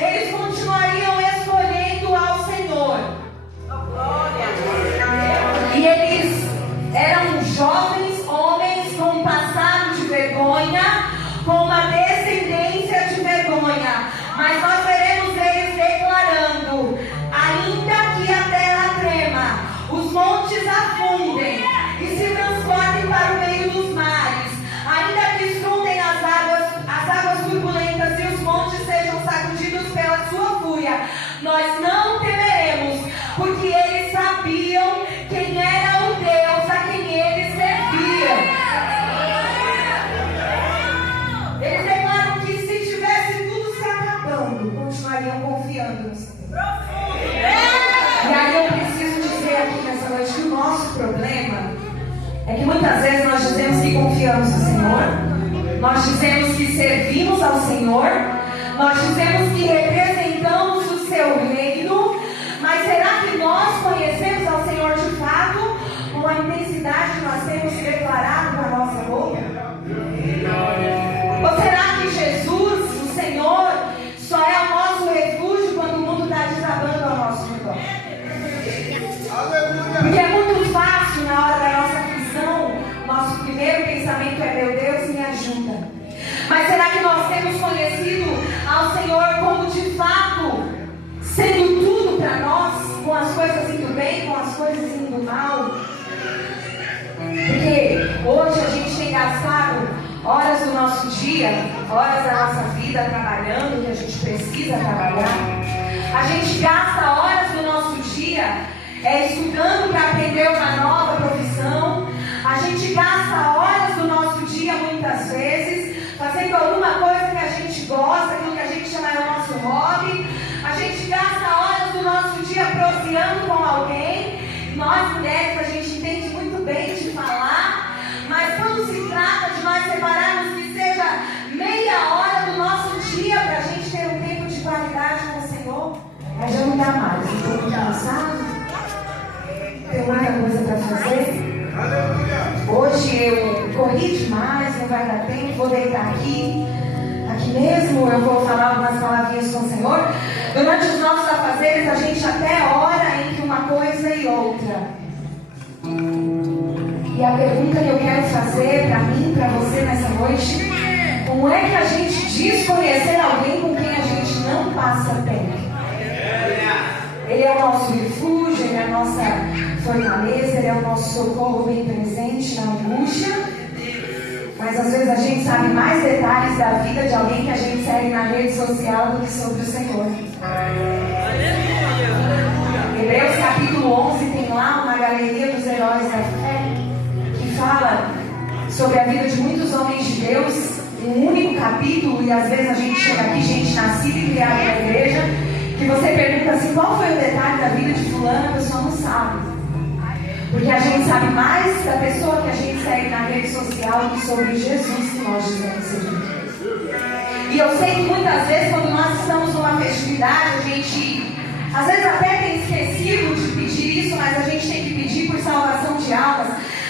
eles continuariam escolhendo ao Senhor. E eles eram jovens homens com um passado de vergonha, com uma descendência de vergonha. Mas nós veremos eles declarando: ainda que a terra trema, os montes afundem e se transportem para o meio dos mares, ainda que escondem as águas turbulentas e os montes sejam sacudidos pela sua fúria, nós não temeremos, porque eles sabiam quem era o Deus a quem eles serviam. Eles declaram que se tivesse tudo se acabando, continuariam confiando no Senhor. E aí eu preciso dizer aqui nessa noite que o nosso problema é que muitas vezes nós dizemos que confiamos no Senhor, nós dizemos que servimos ao Senhor, nós dizemos que representamos o seu reino, mas será que nós conhecemos ao Senhor de fato com a intensidade que nós temos declarado com a nossa boca? Ou será que Jesus, o Senhor, só é o nosso refúgio quando o mundo está desabando ao nosso redor? Porque é muito fácil na hora da nossa aflição, nosso primeiro pensamento é: meu Deus, me ajuda. Mas será que nós temos conhecido ao Senhor como de fato sendo tudo para nós, com as coisas indo bem, com as coisas indo mal? Porque hoje a gente tem gastado horas do nosso dia, horas da nossa vida trabalhando, que a gente precisa trabalhar. A gente gasta horas do nosso dia estudando para aprender uma nova profissão. A gente gasta horas do nosso dia, muitas vezes, fazendo alguma coisa que a gente gosta, aquilo que a gente chama de nosso hobby. A gente gasta horas do nosso dia proseando com alguém. Nós mulheres, a gente entende muito bem de falar, mas quando se trata de nós separarmos que seja meia hora do nosso dia para a gente ter um tempo de qualidade com o Senhor, aí já não dá mais. Estou muito cansado, tem muita coisa para fazer. Hoje eu corri demais, não vai dar tempo, vou deitar aqui mesmo, eu vou falar algumas palavrinhas com o Senhor. Durante os nossos afazeres, a gente até ora entre uma coisa e outra. E a pergunta que eu quero fazer para mim, para você nessa noite: como é que a gente diz conhecer alguém com quem a gente não passa tempo? Ele é o nosso refúgio, ele é a nossa fortaleza, ele é o nosso socorro bem presente na angústia. Mas às vezes a gente sabe mais detalhes da vida de alguém que a gente segue na rede social do que sobre o Senhor. Hebreus capítulo 11 tem lá uma galeria dos heróis da fé que fala sobre a vida de muitos homens de Deus, um único capítulo. E às vezes a gente chega aqui, gente nascida e criada na igreja, que você pergunta assim: qual foi o detalhe da vida de fulano? A pessoa não sabe. Porque a gente sabe mais da pessoa que a gente segue na rede social do que sobre Jesus que nós dizemos ser. E eu sei que muitas vezes, quando nós estamos numa festividade, a gente às vezes até tem esquecido de pedir isso, mas a gente tem que pedir por salvação de almas.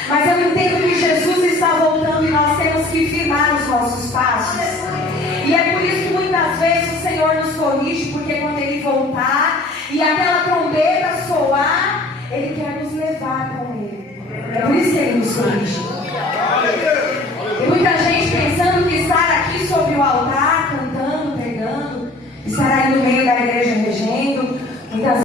Mas eu entendo que Jesus está voltando e nós temos que firmar os nossos passos. E é por isso que muitas vezes o Senhor nos corrige, porque quando Ele voltar e aquela trombeta soar, Ele quer nos levar com Ele. É por isso que Ele nos corrige. E muita gente pensando que estar aqui sobre o altar, cantando, pregando, estar aí no meio da igreja regente,